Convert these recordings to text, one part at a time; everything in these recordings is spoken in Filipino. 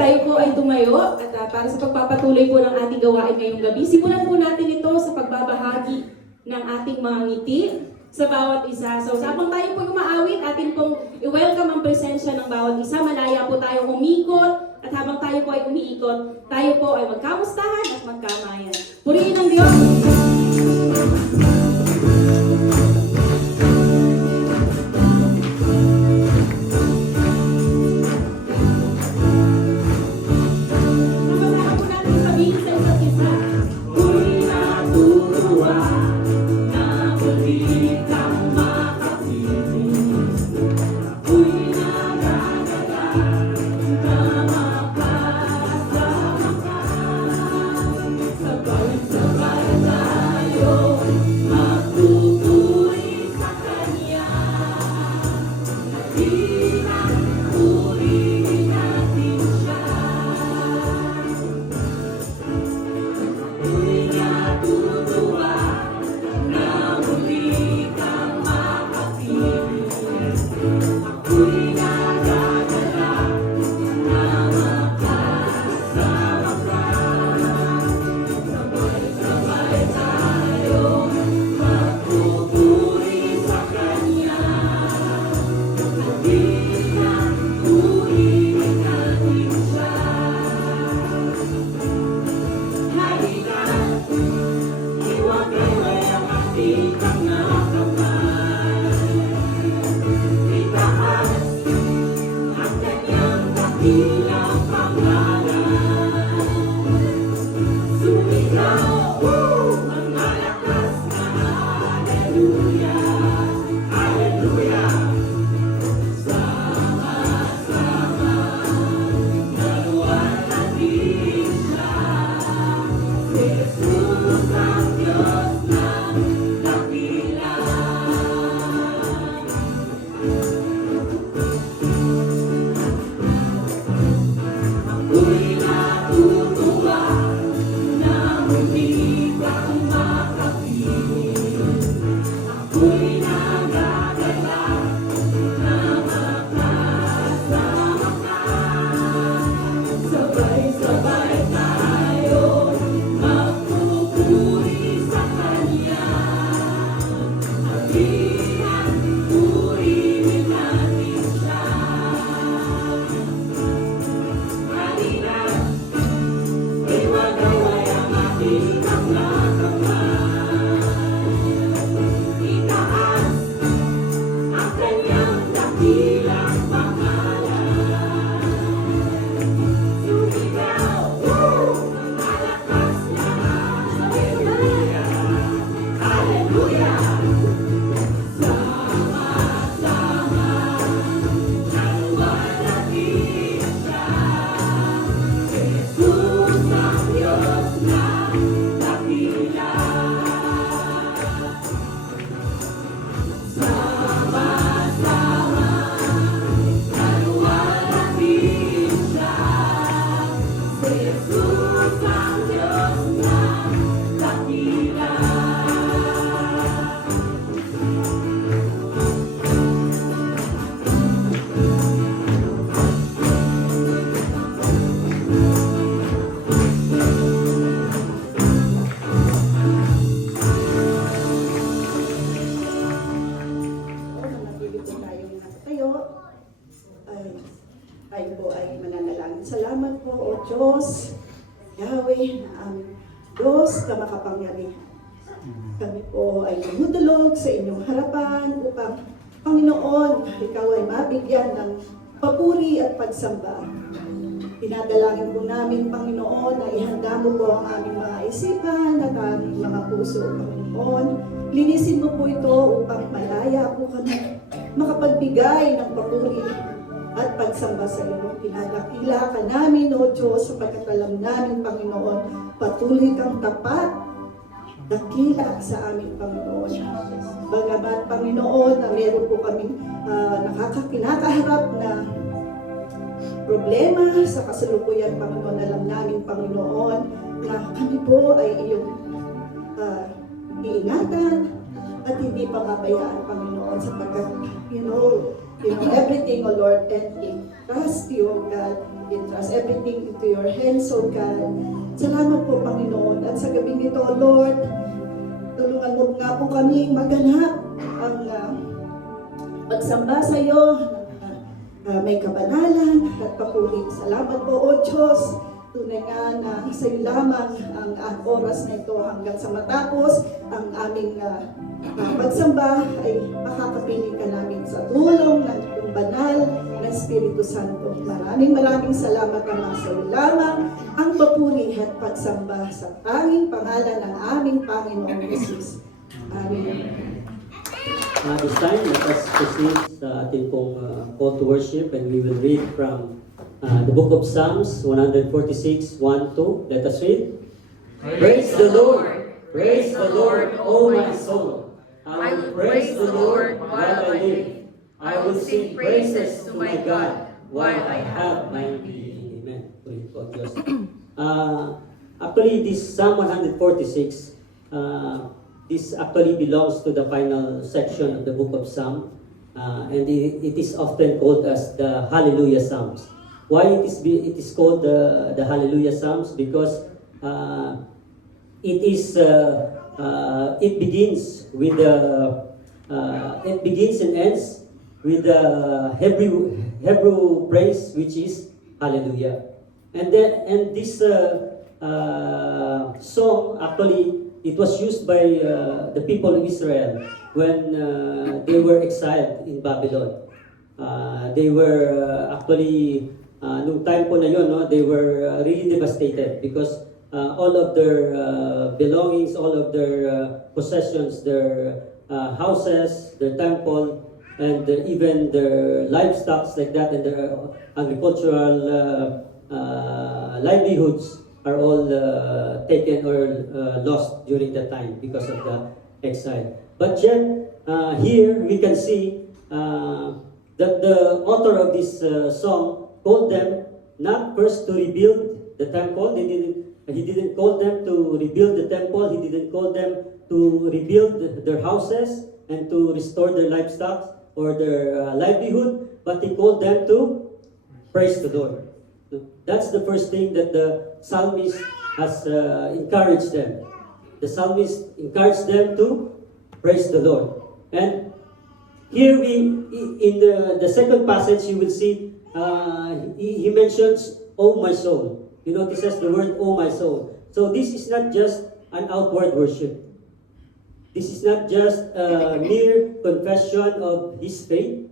tayo po ay tumayo at para sa pagpapatuloy po ng ating gawain ngayong gabi. Simulan po natin ito sa pagbabahagi ng ating mga ngiti sa bawat isa. So, habang tayo po umaawit, atin pong i-welcome ang presensya ng bawat isa. Malaya po tayo umikot at habang tayo po ay umiikot, tayo po ay magkamustahan at magkamayan. Purihin ang Diyos! Salamat po, O Diyos, Yahweh, na aming Diyos ka makapangyarihan. Kami po ay lumudulog sa inyong harapan upang, Panginoon, ikaw ay mabigyan ng papuri at pagsamba. Tinadalangin po namin, Panginoon, na ihanda mo po ang aming mga isipan at aming mga puso, Panginoon. Linisin mo po ito upang malaya po kami makapagbigay ng papuri at pagsamba sa iyo. Pinadakila ka namin, O Diyos, sapagkat alam namin, Panginoon, patuloy kang tapat, dakila sa aming Panginoon. Bagamat, Panginoon, na meron po kami kinakaharap na problema sa kasalukuyan, Panginoon, alam namin, Panginoon, na kami po ay iyong iingatan at hindi pababayaan, Panginoon, sapagkat, you know, everything, O Lord, and trust you, O God. Entrust everything into your hands, O God. Salamat po, Panginoon. At sa gabing ito, Lord, tulungan mo nga po kami maganap ang pagsamba sa iyo, may kabanalan at papuri. Salamat po, O Diyos. Tunay nga na sa iyo lamang ang oras na ito hanggang sa matapos ang aming pagsamba ay makakapiling ka namin sa tulong ng iyong banal na Espiritu Santo. Maraming salamat naman sa iyo lamang ang papuri at pagsamba sa tanging pangalan ng aming Panginoong Jesus. Amen. This time, let us proceed sa ating pong call to worship, and we will read from the book of Psalms 146, 1-2. Let us read. Praise the Lord! Praise the Lord, O my soul! I will praise the Lord while I live. I will sing praises to my God while I have my being. Amen. Praise God, Diyos. Actually, this Psalm 146, this actually belongs to the final section of the book of Psalm, and it is often called as the Hallelujah Psalms. Why it is called the Hallelujah Psalms? Because it begins with it begins and ends with the Hebrew praise, which is Hallelujah. And this song actually, it was used by the people of Israel when they were exiled in Babylon. They were actually, nung time po na yun, no, they were really devastated because all of their belongings, all of their possessions, their houses, their temple, and even their livestock like that, and their agricultural livelihoods are all taken or lost during that time because of the exile. But yet, here we can see that the author of this song told them not first to rebuild the temple. He didn't call them to rebuild the temple. He didn't call them to rebuild their houses and to restore their livestock or their livelihood, but he called them to praise the Lord. That's the first thing that the psalmist has encouraged them. The psalmist encouraged them to praise the Lord. And here in the second passage, you will see he mentions, "Oh my soul." You notice the word, "Oh my soul." So this is not just an outward worship. This is not just a mere confession of his faith,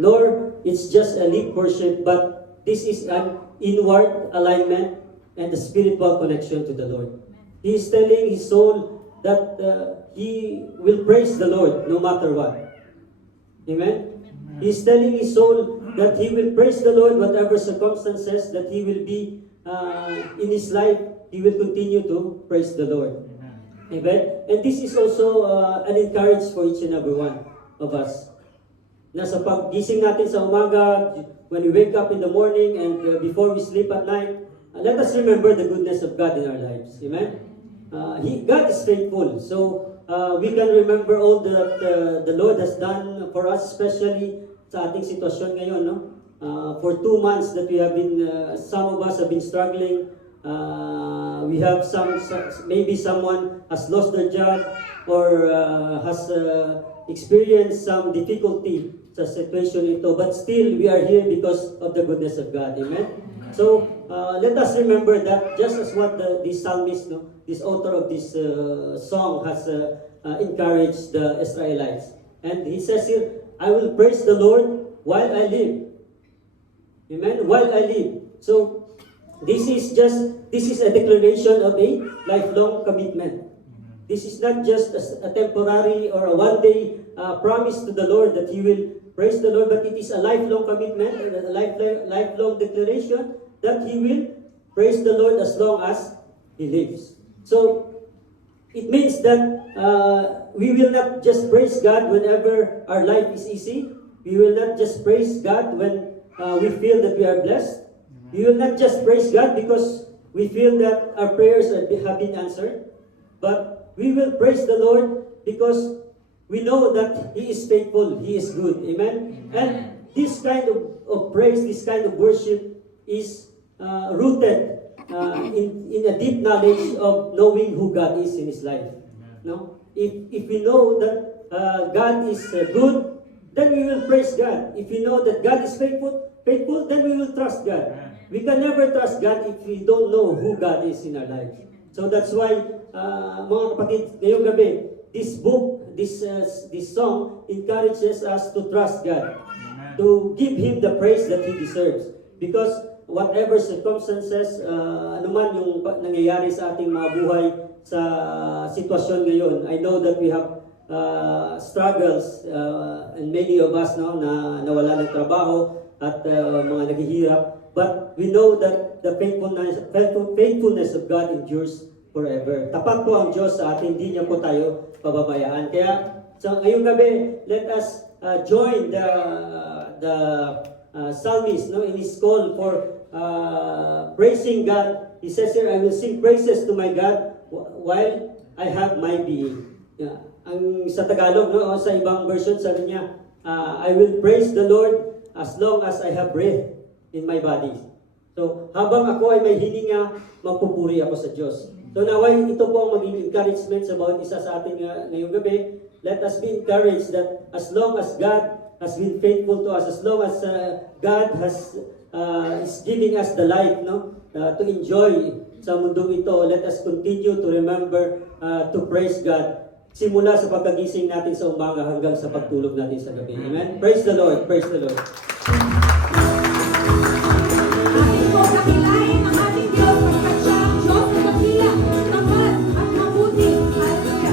nor it's just a lip worship, but this is an inward alignment and a spiritual connection to the Lord. He is telling his soul that he will praise the Lord no matter what. Amen? He is telling his soul that he will praise the Lord whatever circumstances that he will be in his life. He will continue to praise the Lord. Amen? And this is also an encouragement for each and every one of us. Na sa paggising natin sa umaga, when we wake up in the morning and before we sleep at night, let us remember the goodness of God in our lives. Amen? God is faithful. So we can remember all that the Lord has done for us, especially sa ating sitwasyon ngayon. No? For 2 months that we have been, some of us have been struggling. We have maybe someone has lost their job or has experienced some difficulty sa situation ito, but still we are here because of the goodness of God. Amen? So let us remember that just as what this psalmist, this author of this song has encouraged the Israelites. And he says here, "I will praise the Lord while I live." Amen? While I live. So this is a declaration of a lifelong commitment. This is not just a temporary or a one-day promise to the Lord that he will praise the Lord, but it is a lifelong commitment and a lifelong declaration that he will praise the Lord as long as he lives. So it means that we will not just praise God whenever our life is easy. We will not just praise God when we feel that we are blessed. We will not just praise God because we feel that our prayers have been answered. But we will praise the Lord because we know that He is faithful, He is good. Amen? And this kind of praise, this kind of worship is rooted in a deep knowledge of knowing who God is in his life. No? If we know that God is good, then we will praise God. If we know that God is faithful, then we will trust God. We can never trust God if we don't know who God is in our life. So that's why, mga kapatid, ngayong gabi, this book, this song encourages us to trust God, to give Him the praise that He deserves. Because whatever circumstances, anuman yung nangyayari sa ating mga buhay sa sitwasyon ngayon, I know that we have struggles, and many of us na nawala ng trabaho at mga naghihirap. But we know that the faithfulness of God endures forever. Tapat po ang Diyos sa atin, hindi niya po tayo pababayaan. Kaya sa ngayong gabi, let us join the psalmist in his call for praising God. He says here, I will sing praises to my God while I have my being. Yeah. Ang sa Tagalog, o sa ibang version, sabi niya, I will praise the Lord as long as I have breath in my body. So, habang ako ay may hininga, magpupuri ako sa Diyos. So, naway ito po ang maging encouragement sa bawat isa sa atin ngayong gabi. Let us be encouraged that as long as God has been faithful to us, as long as God is giving us the life to enjoy sa mundong ito, let us continue to remember to praise God. Simula sa pagkagising natin sa umaga hanggang sa pagtulog natin sa gabi. Amen? Praise the Lord. Praise the Lord. Atin po kakilain ang ating Diyos pagkat siya ang Diyos na dakila, tapat at mabuti. Hallelujah.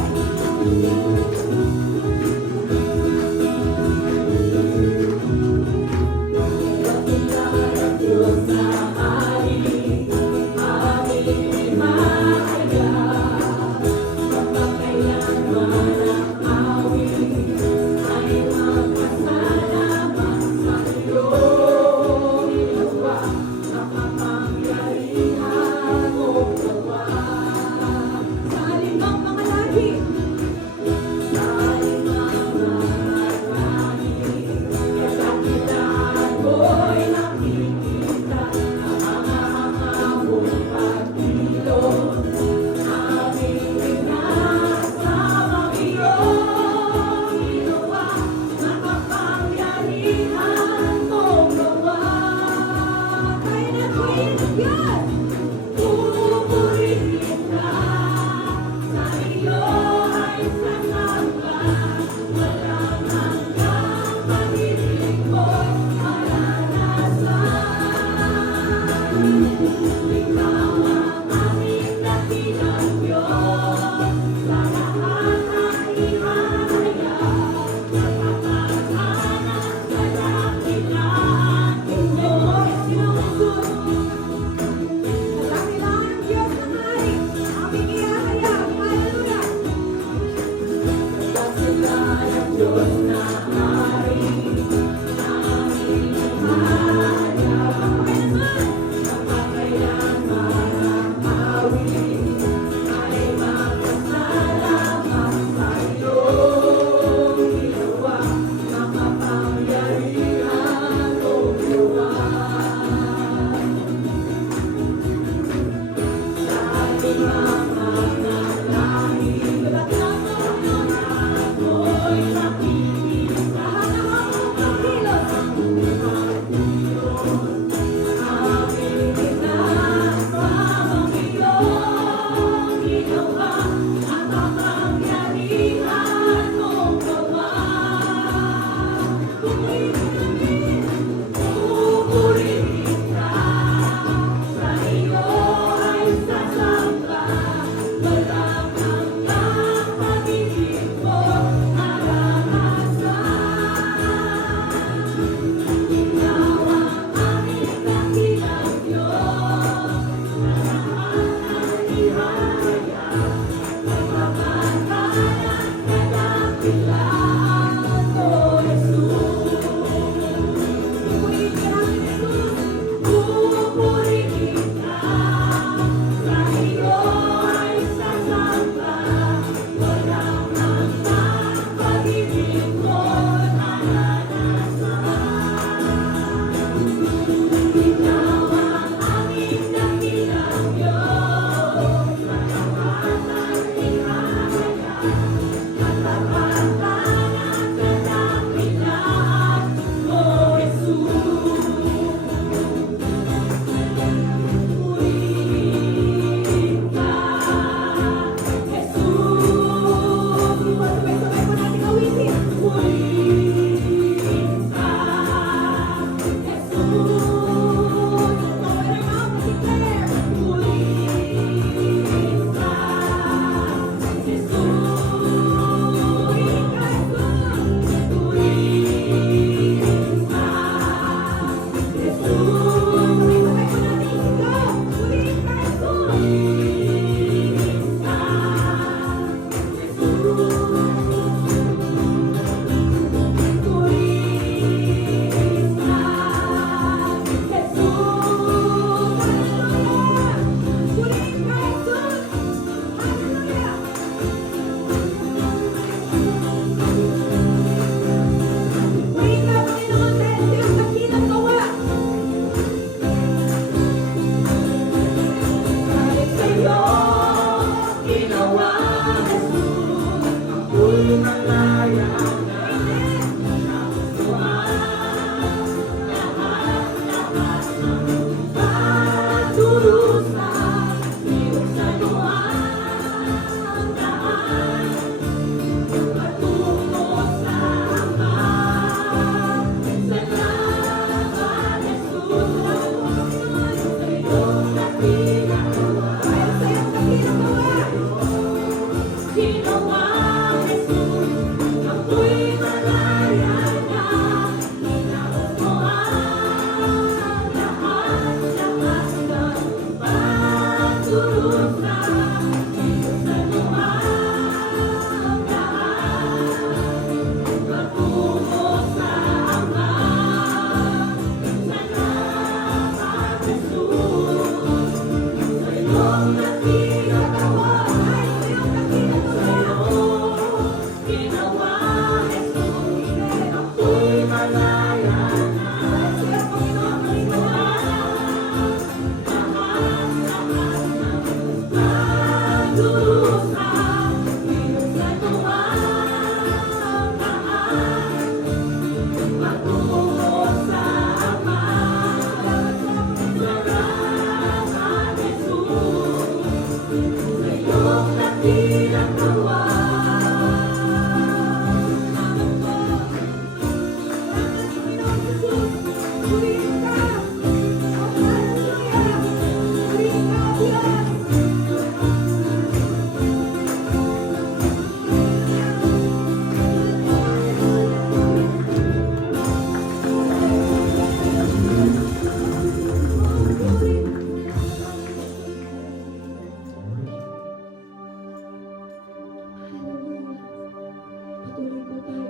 Patuloy po tayo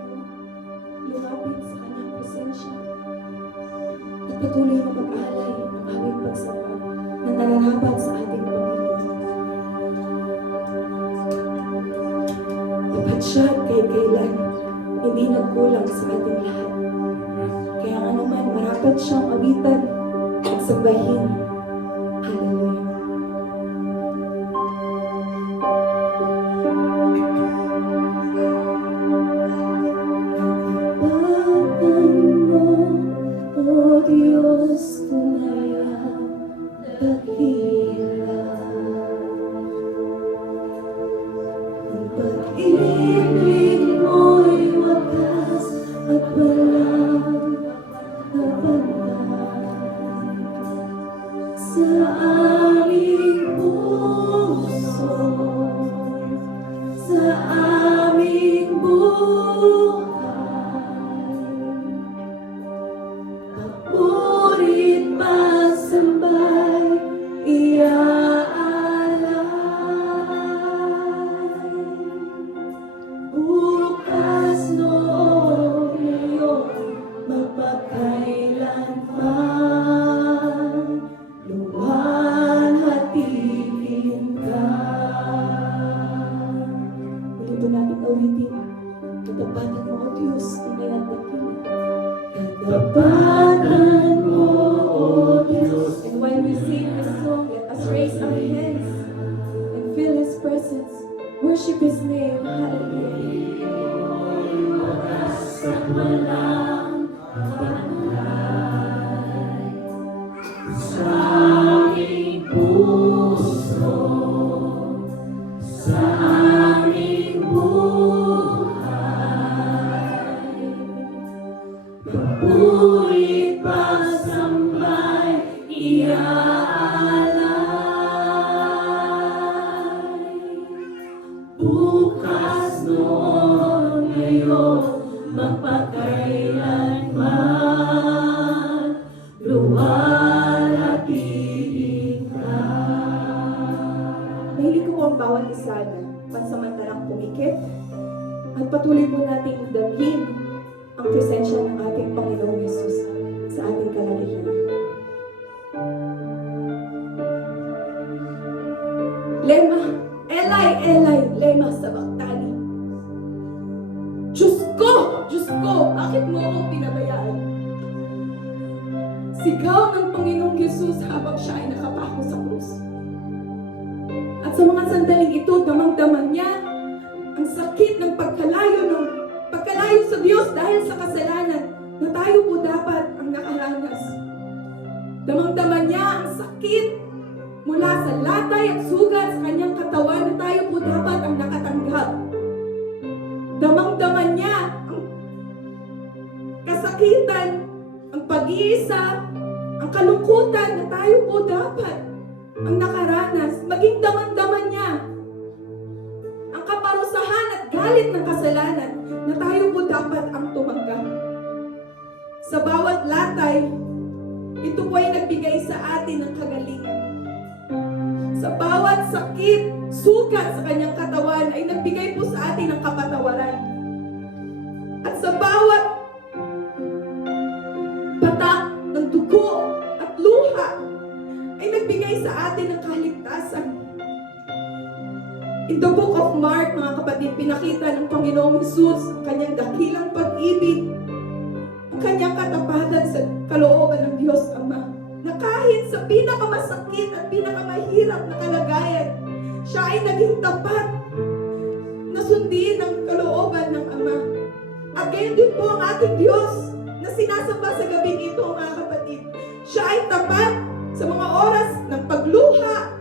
lumapit sa kanyang presensya at patuloy na mag-alay ng aming pagsamba na nararapat sa ating Panginoon. Dapat siya kahit kailan hindi nagkulang sa ating lahat. Kaya nga naman marapat siyang awitan at sambahin. Hallelujah. O Diyos, tunay ang dakila. Ang pag-ibig mo'y wagas at walang kapantay. Sa aming puso, sa aming buhay, Purit pasambay, iaalay. Bukas noon ngayon, magpakailanman, luwalhatiin ka. Muli po natin awitin, katapatan mo, O Diyos, tunay at dakila. Katapatan mo, O Diyos. And when we sing this song, let us raise our hands and feel His presence. Worship His name. Hallelujah. Sa walang panglalay, sa aming puso, sa aming buhay, Purit pasambay, iaalay. Bukas noon ngayon, magpakailanman, luwalhatiin ka. Mahilig ko po ang bawat isa na pansamantalang pumikit at patuloy po nating damhin ang presensya ng ating Panginoong Yesus sa ating kalagayan. Lema, Elay, Elay, lema sabachthani. Diyos ko, bakit mo ako pinabayaan? Sigaw ng Panginoong Yesus habang siya ay nakapako sa krus. At sa mga sandaling ito, damang-daman niya ang sakit ng pagkalayo sa Diyos dahil sa kasalanan na tayo po dapat ang nakaranas. Damang-daman niya ang sakit mula sa latay at sugat sa kanyang katawan na tayo po dapat ang nakatanggap. Damang-daman niya ang kasakitan, ang pag-iisa, ang kalungkutan na tayo po dapat ang nakaranas. Maging damang-daman niya ang kaparusahan at galit ng kasalanan na tayo po dapat ang tumanggap. Sa bawat latay, ito po ay nagbigay sa atin ng kagalingan. Sa bawat sakit, sugat sa kanyang katawan ay nagbigay po sa atin ng kapatawaran. At sa bawat patak ng dugo at luha ay nagbigay sa atin ng kaligtasan. In the book of Mark, mga kapatid, pinakita ng Panginoong Jesus ang kanyang dakilang pag-ibig, ang kanyang katapatan sa kalooban ng Diyos Ama. Na kahit sa pinakamasakit at pinakamahirap na kalagayan, siya ay naging tapat na sundin ang kalooban ng Ama. Again din po ang ating Diyos na sinasamba sa gabing ito, mga kapatid. Siya ay tapat sa mga oras ng pagluha.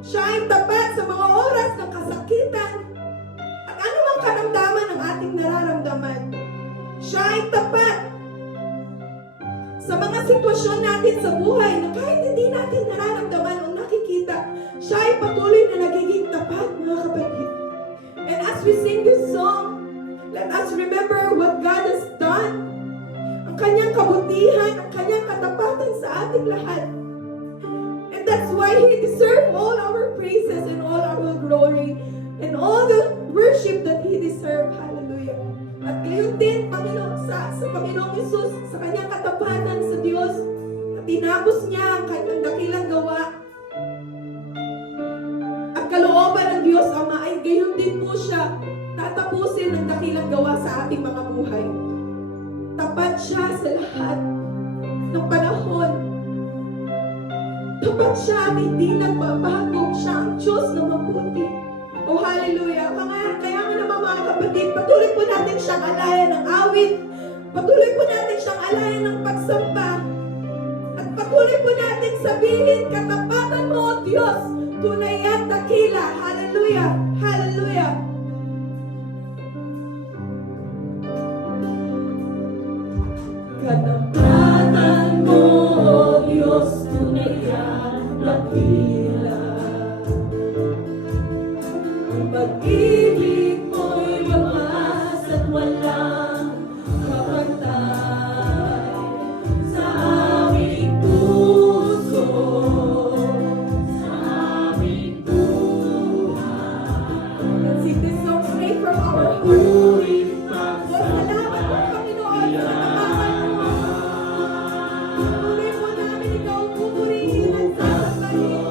Siya ay tapat sa mga oras ng kasakitan. At anumang karamdaman ang ating nararamdaman. Siya ay tapat sa mga sitwasyon natin sa buhay na kahit hindi natin nararamdaman o nakikita, siya ay patuloy na nagiging tapat, mga kapatid. And as we sing this song, let us remember what God has done. Ang kanyang kabutihan, ang kanyang katapatan sa ating lahat. And that's why He deserves all our praises and all our glory and all the worship that He deserves. Hallelujah. At gayon din, Panginoon, sa Panginoong Isus, sa kanyang katapatan sa Diyos, na tinapos niya ang kanyang dakilang gawa. At kalooban ng Diyos Ama ay gayon din po siya tatapusin ang dakilang gawa sa ating mga buhay. Tapat siya sa lahat ng panahon. Tapat siya at hindi nagbabago. Siya ang Diyos na mabuti. Oh, hallelujah. Kaya nga naman, mga kapatid, patuloy po natin siyang alayan ng awit. Patuloy po natin siyang alayan ng pagsamba. At patuloy po natin sabihin, katapatan mo, O Diyos, tunay at dakila. Hallelujah. Hallelujah. Katapatan mo, O Diyos, tunay at dakila. Ang pag-ibig mo'y wakas at walang kapantay sa aming puso, sa aming buhay. Let's sing this song straight from our heart. Salamat po, Panginoon, sa katapatan mo. Tuloy mo namin ikaw pupurihin at sasabahin.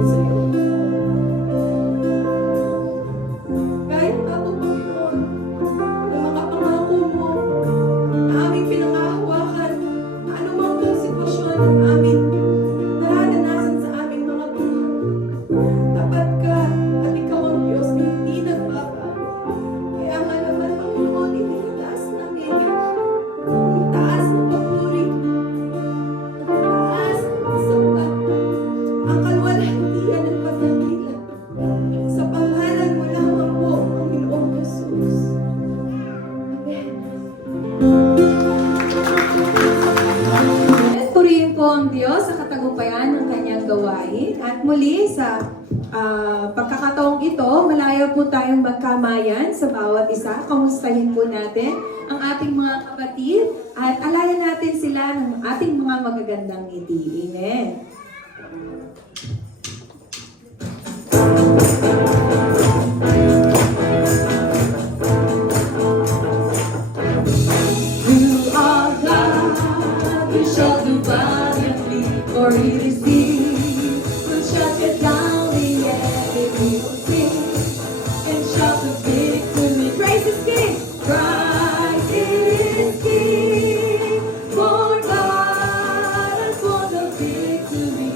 lingkod sa iyo. Kahit na po, Panginoon, ang mga pangako mo na aming pinangahawakan, na anumang pong sitwasyon ang aming nararanasan sa aming mga buhay. Tapat ka at ikaw ang Diyos na hindi nagbabago. Kaya nga naman, Panginoon, itinataas namin ang taas ng papuri, ang taas ng sambat, ang kalwalhatian ng pagdakila. Sa pangalan mo lamang po, Panginoong Jesus. Amen. Purihin po ang Diyos sa katagumpayan ng kanyang gawain. At muli sa pagkakataong ito, malayo po tayong magkamayan sa bawat isa. Kamustahin po natin ang ating mga kapatid at alayan natin sila ng ating mga magagandang ngiti. Amen. You are God, you shall do valiantly, for it is He who shall get down the enemy will sing, and shout the victory. Praise His King, Christ is King, for God has won the victory,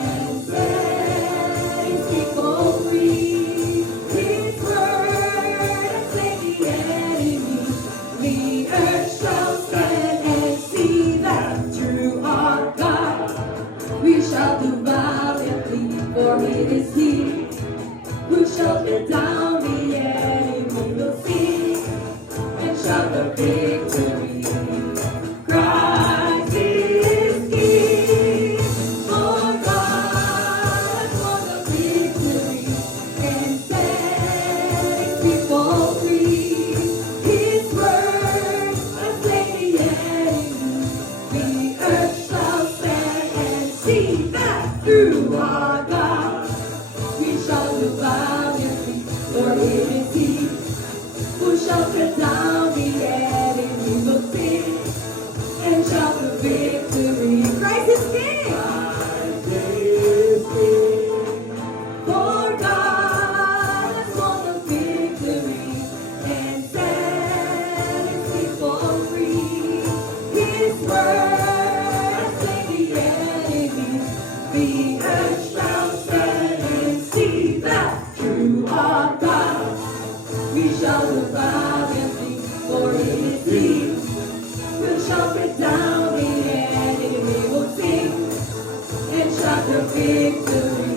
and set His people free. His word has slain the enemy. The earth shall stand and see that through our God we shall do valiantly, for it is He who shall put down the enemy. Will sing and shout the victory. Christ is King, for God has won the victory and set His people free. His word has slain the enemy. The earth shall stand and see that through our God we shall do valiantly, for it is He who shall cut down the enemy. Will sing and shout the victory. Christ is King. Christ is King. For God has won the victory and set His people free. His word has slain the enemy. The earth shall stand and see that through our God we shall do valiantly, for it is He who shall put down the enemy. Will sing and shout the victory.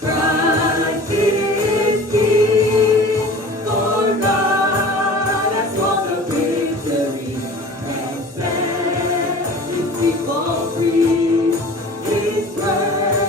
Christ is King, for God has won the victory and set His people free. His word